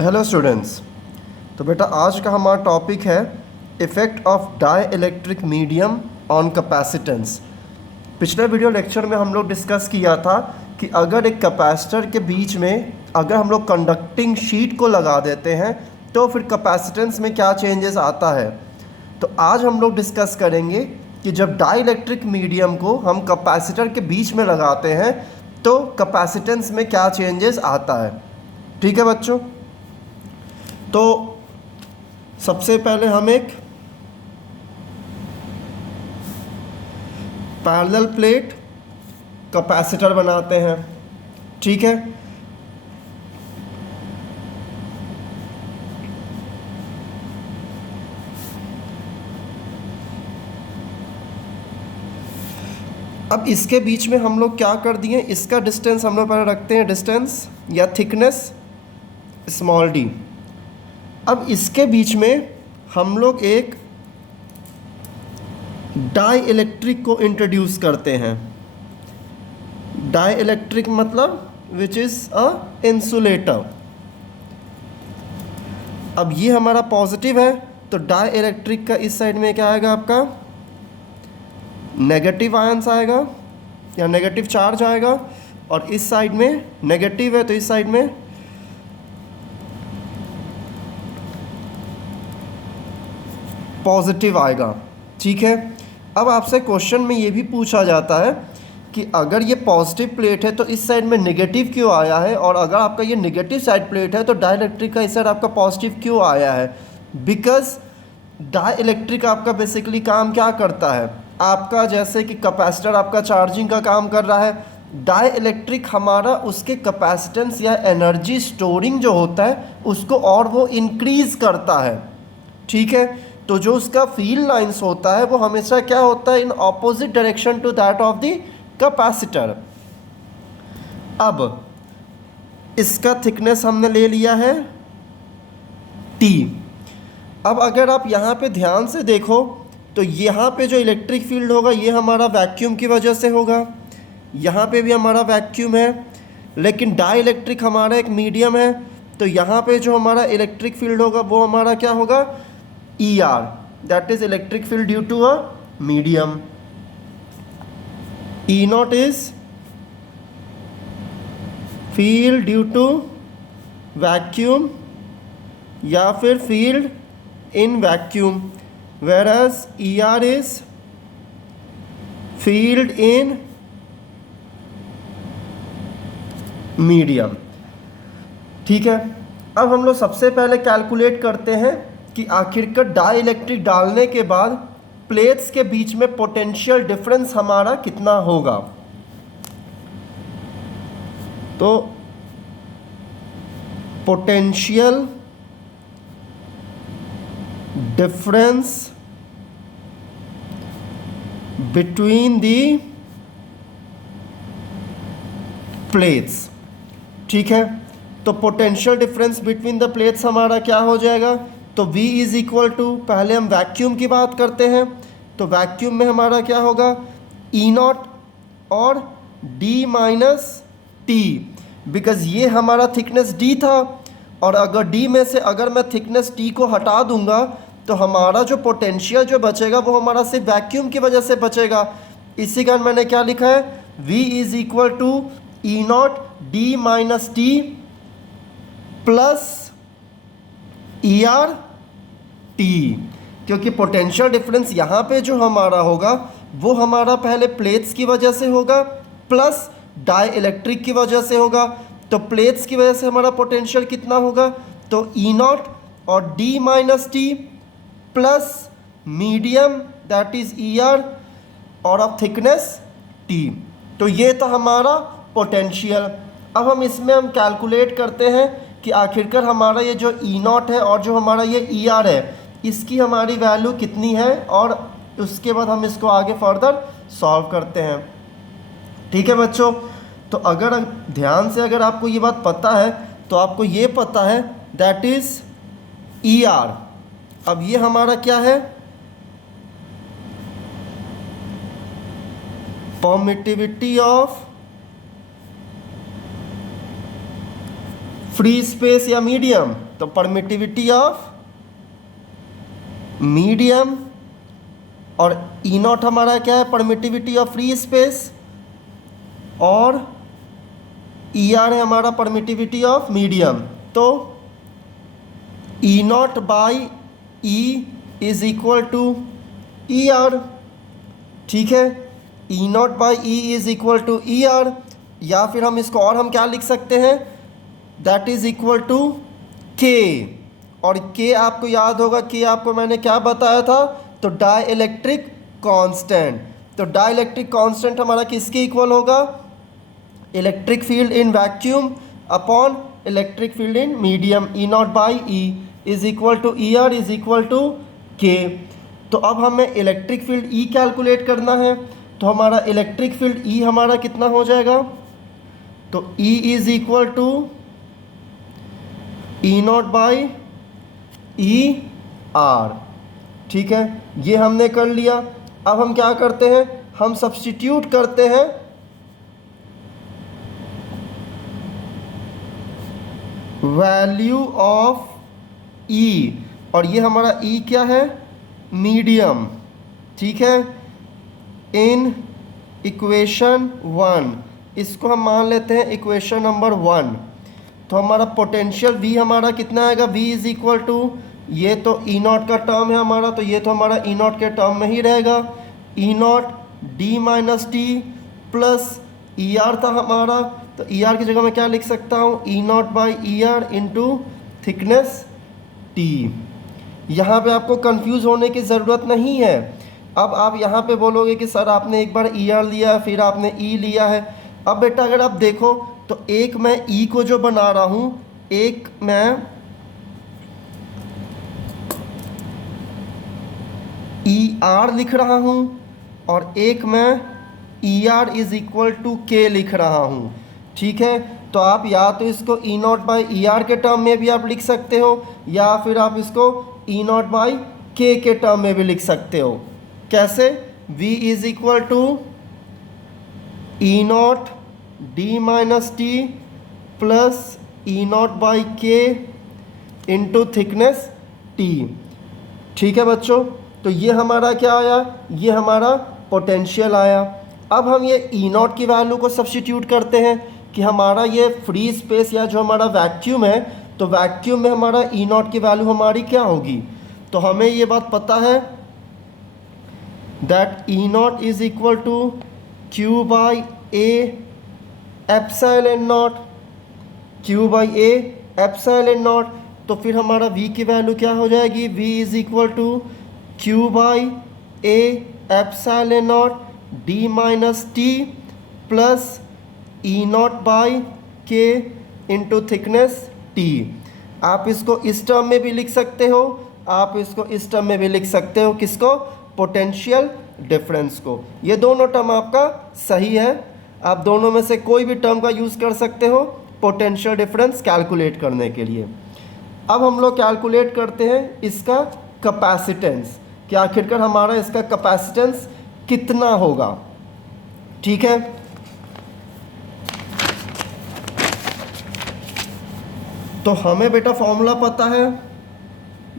Hello students. तो बेटा आज का हमारा टॉपिक है effect of dielectric medium on capacitance. पिछले वीडियो लेक्चर में हम लोग डिस्कस किया था कि अगर एक कैपेसिटर के बीच में अगर हम लोग कंडक्टिंग शीट को लगा देते हैं तो फिर कैपेसिटेंस में क्या चेंजेस आता है। तो आज हम लोग डिस्कस करेंगे कि जब डाई इलेक्ट्रिक मीडियम को हम कैपेसिटर के बीच में लगाते हैं तो कैपेसिटेंस में क्या चेंजेस आता है। ठीक है बच्चों, तो सबसे पहले हम एक पैरेलल प्लेट कैपेसिटर बनाते हैं। ठीक है, अब इसके बीच में हम लोग क्या कर दिए, इसका डिस्टेंस हम लोग पहले रखते हैं, डिस्टेंस या थिकनेस स्मॉल डी। अब इसके बीच में हम लोग एक डाई इलेक्ट्रिक को इंट्रोड्यूस करते हैं। डाई इलेक्ट्रिक मतलब विच इज़ अ इंसुलेटर। अब ये हमारा पॉजिटिव है तो डाई इलेक्ट्रिक का इस साइड में क्या आएगा, आपका नेगेटिव आयंस आएगा या नेगेटिव चार्ज आएगा, और इस साइड में नेगेटिव है तो इस साइड में पॉजिटिव आएगा। ठीक है, अब आपसे क्वेश्चन में ये भी पूछा जाता है कि अगर ये पॉजिटिव प्लेट है तो इस साइड में नेगेटिव क्यों आया है, और अगर आपका ये नेगेटिव साइड प्लेट है तो डाई इलेक्ट्रिक का इस साइड आपका पॉजिटिव क्यों आया है। बिकॉज डाई इलेक्ट्रिक आपका बेसिकली काम क्या करता है, आपका जैसे कि कैपेसिटर आपका चार्जिंग का काम कर रहा है, डाई इलेक्ट्रिक हमारा उसके कैपेसिटेंस या एनर्जी स्टोरिंग जो होता है उसको और वो इंक्रीज़ करता है। ठीक है, तो जो उसका फील्ड लाइंस होता है वो हमेशा क्या होता है, in opposite direction to that of the capacitor. अब इसका थिकनेस हमने ले लिया है T। अब अगर आप यहाँ पे ध्यान से देखो तो यहाँ पे जो इलेक्ट्रिक फील्ड होगा ये हमारा वैक्यूम की वजह से होगा, यहाँ पे भी हमारा वैक्यूम है, लेकिन डाई इलेक्ट्रिक हमारा एक मीडियम है तो यहाँ पे जो हमारा इलेक्ट्रिक फील्ड होगा वो हमारा क्या होगा, ER, that is electric field due to a medium. E0 is field due to vacuum या फिर field in vacuum, whereas ER is field in medium. ठीक है, अब हम लोग सबसे पहले कैलकुलेट करते हैं कि आखिरकार डाई इलेक्ट्रिक डालने के बाद प्लेट्स के बीच में पोटेंशियल डिफरेंस हमारा कितना होगा। तो potential difference between the plates. ठीक है, तो potential difference between the plates हमारा क्या हो जाएगा, तो V इज़ इक्वल टू, पहले हम वैक्यूम की बात करते हैं तो वैक्यूम में हमारा क्या होगा, E0 और D माइनस टी, बिकॉज़ ये हमारा थिकनेस D था, और अगर D में से अगर मैं थिकनेस T को हटा दूंगा तो हमारा जो पोटेंशियल जो बचेगा वो हमारा सिर्फ वैक्यूम की वजह से बचेगा। इसी कारण मैंने क्या लिखा है, V is equal to E0 D minus T plus ER T, क्योंकि पोटेंशियल डिफरेंस यहाँ पे जो हमारा होगा वो हमारा पहले प्लेट्स की वजह से होगा प्लस डाई इलेक्ट्रिक की वजह से होगा। तो प्लेट्स की वजह से हमारा पोटेंशियल कितना होगा, तो E0 और D minus T plus medium that is ER और ऑफ थिकनेस T। तो ये था हमारा पोटेंशियल। अब हम इसमें हम कैलकुलेट करते हैं कि आखिरकार हमारा ये जो E0 है और जो हमारा ये ER है इसकी हमारी वैल्यू कितनी है, और उसके बाद हम इसको आगे फर्दर सॉल्व करते हैं। ठीक है बच्चों, तो अगर ध्यान से अगर आपको ये बात पता है तो आपको ये पता है दैट इज़ ER। अब ये हमारा क्या है, परमिटिविटी ऑफ फ्री स्पेस या मीडियम, तो परमिटिविटी ऑफ मीडियम, और ई नॉट हमारा क्या है, परमिटिविटी ऑफ फ्री स्पेस, और ई आर है हमारा परमिटिविटी ऑफ मीडियम। तो E naught by E is equal to E R, ठीक है, E naught by E is equal to E R, या फिर हम इसको और हम क्या लिख सकते हैं, दैट इज इक्वल टू के। और के आपको याद होगा, के आपको मैंने क्या बताया था, तो डाई इलेक्ट्रिक कांस्टेंट। तो डाई इलेक्ट्रिक कांस्टेंट हमारा किसके इक्वल होगा, electric field in vacuum upon electric field in medium, E naught by E is equal to E R is equal to K. तो अब हमें इलेक्ट्रिक फील्ड ई कैलकुलेट करना है, तो हमारा इलेक्ट्रिक फील्ड ई हमारा कितना हो जाएगा, तो E is equal to E naught by E R, ठीक है, ये हमने कर लिया। अब हम क्या करते हैं, हम सब्स्टिट्यूट करते हैं वैल्यू ऑफ ई, और ये हमारा ई क्या है, मीडियम, ठीक है, इन इक्वेशन 1, इसको हम मान लेते हैं इक्वेशन नंबर 1। तो हमारा पोटेंशियल V हमारा कितना आएगा, V इज इक्वल टू, ये तो ई नॉट का टर्म है हमारा, तो ये तो हमारा ई नॉट के टर्म में ही रहेगा, E naught D minus T plus E R था हमारा, तो ई आर की जगह मैं क्या लिख सकता हूँ, E naught by E R into thickness T. यहाँ पे आपको कंफ्यूज होने की ज़रूरत नहीं है। अब आप यहाँ पे बोलोगे कि सर आपने एक बार ई आर लिया फिर आपने ई लिया है। अब बेटा अगर आप देखो तो एक मैं ई को जो बना रहा हूँ, एक मैं ई आर लिख रहा हूँ, और एक मैं E R is equal to K लिख रहा हूँ, ठीक है। तो आप या तो इसको E naught by E are के टर्म में भी आप लिख सकते हो, या फिर आप इसको E naught by K term में भी लिख सकते हो। कैसे, v is equal to E naught D minus T plus E naught by K into thickness T, ठीक है बच्चों। तो ये हमारा क्या आया, ये हमारा पोटेंशियल आया। अब हम ये ई नॉट की वैल्यू को सब्स्टिट्यूट करते हैं कि हमारा ये फ्री स्पेस या जो हमारा वैक्यूम है, तो वैक्यूम में हमारा ई नॉट की वैल्यू हमारी क्या होगी। तो हमें ये बात पता है that E naught is equal to Q by A epsilon naught, Q by A epsilon naught. तो फिर हमारा v की वैल्यू क्या हो जाएगी, v is equal to Q by A epsilon naught D minus T plus E naught by K into thickness T. आप इसको इस टर्म में भी लिख सकते हो, आप इसको इस टर्म में भी लिख सकते हो, किसको, पोटेंशियल डिफरेंस को। ये दोनों टर्म आपका सही है, आप दोनों में से कोई भी टर्म का यूज़ कर सकते हो पोटेंशियल डिफरेंस कैलकुलेट करने के लिए। अब हम लोग कैलकुलेट करते हैं इसका कैपेसिटेंस, कि आखिरकार हमारा इसका कैपेसिटेंस कितना होगा, ठीक है। तो हमें बेटा फॉर्मूला पता है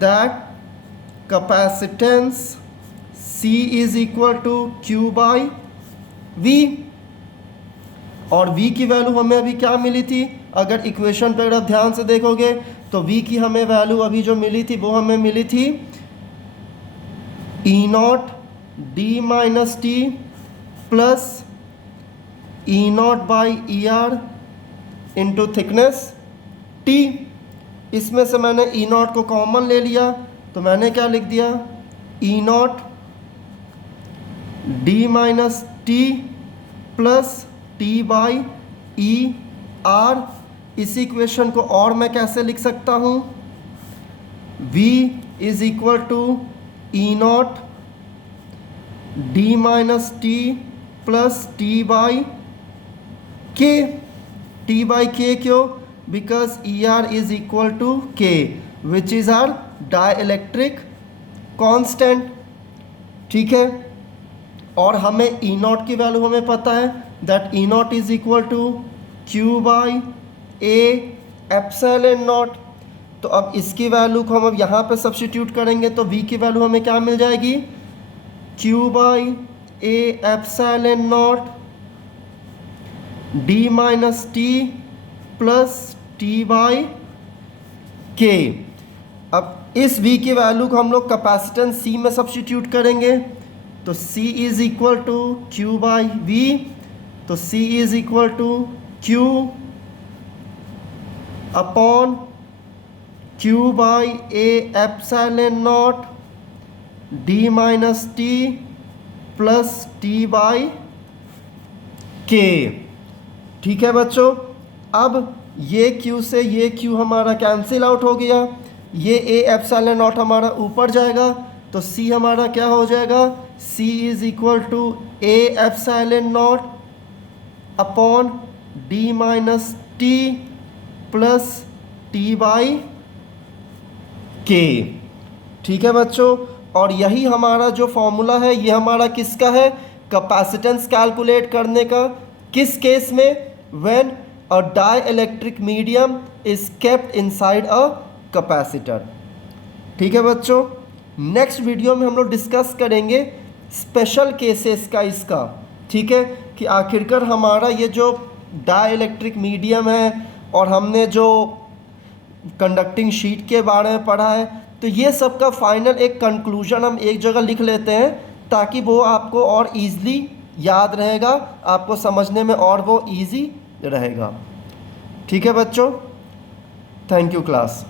that capacitance C is equal to Q by V, और V की वैल्यू हमें अभी क्या मिली थी, अगर इक्वेशन पर अगर आप ध्यान से देखोगे तो V की हमें वैल्यू अभी जो मिली थी वो हमें मिली थी E naught D minus T plus E naught by E R into thickness T. इसमें से मैंने ई नॉट को कॉमन ले लिया, तो मैंने क्या लिख दिया, E naught D minus T plus T by E R. इस इक्वेशन को और मैं कैसे लिख सकता हूँ, v is equal to E naught D minus T plus T by K. T by K क्यों, because E R is equal to K which is R dielectric constant, ठीक है। और हमें ई नॉट की वैल्यू हमें पता है that E naught is equal to Q by A epsilon naught. तो अब इसकी वैल्यू को हम अब यहाँ पे सब्स्टिट्यूट करेंगे तो v की वैल्यू हमें क्या मिल जाएगी, q by A epsilon naught d minus T plus T by के। अब इस v की वैल्यू को हम लोग कैपेसिटेंस c में सब्स्टिट्यूट करेंगे तो c is equal to q by V, तो c is equal to q upon q by A epsilon naught d minus T plus T by K. ठीक है बच्चों, अब ये q से ये q हमारा कैंसिल आउट हो गया, ये ए एप्सिलॉन नॉट हमारा ऊपर जाएगा तो c हमारा क्या हो जाएगा, c is equal to A epsilon naught upon d minus T plus T by K. ठीक है बच्चों, और यही हमारा जो फॉर्मूला है ये हमारा किसका है, कैपेसिटेंस कैलकुलेट करने का। किस केस में, when a dielectric medium is kept inside a capacitor. ठीक है बच्चों, नेक्स्ट वीडियो में हम लोग डिस्कस करेंगे स्पेशल केसेस का इसका। ठीक है, कि आखिरकार हमारा ये जो डाइइलेक्ट्रिक मीडियम है और हमने जो कंडक्टिंग शीट के बारे में पढ़ा है, तो ये सब का फाइनल एक कंक्लूजन हम एक जगह लिख लेते हैं ताकि वो आपको और ईज़िली याद रहेगा, आपको समझने में और वो इजी रहेगा। ठीक है बच्चों, थैंक यू क्लास।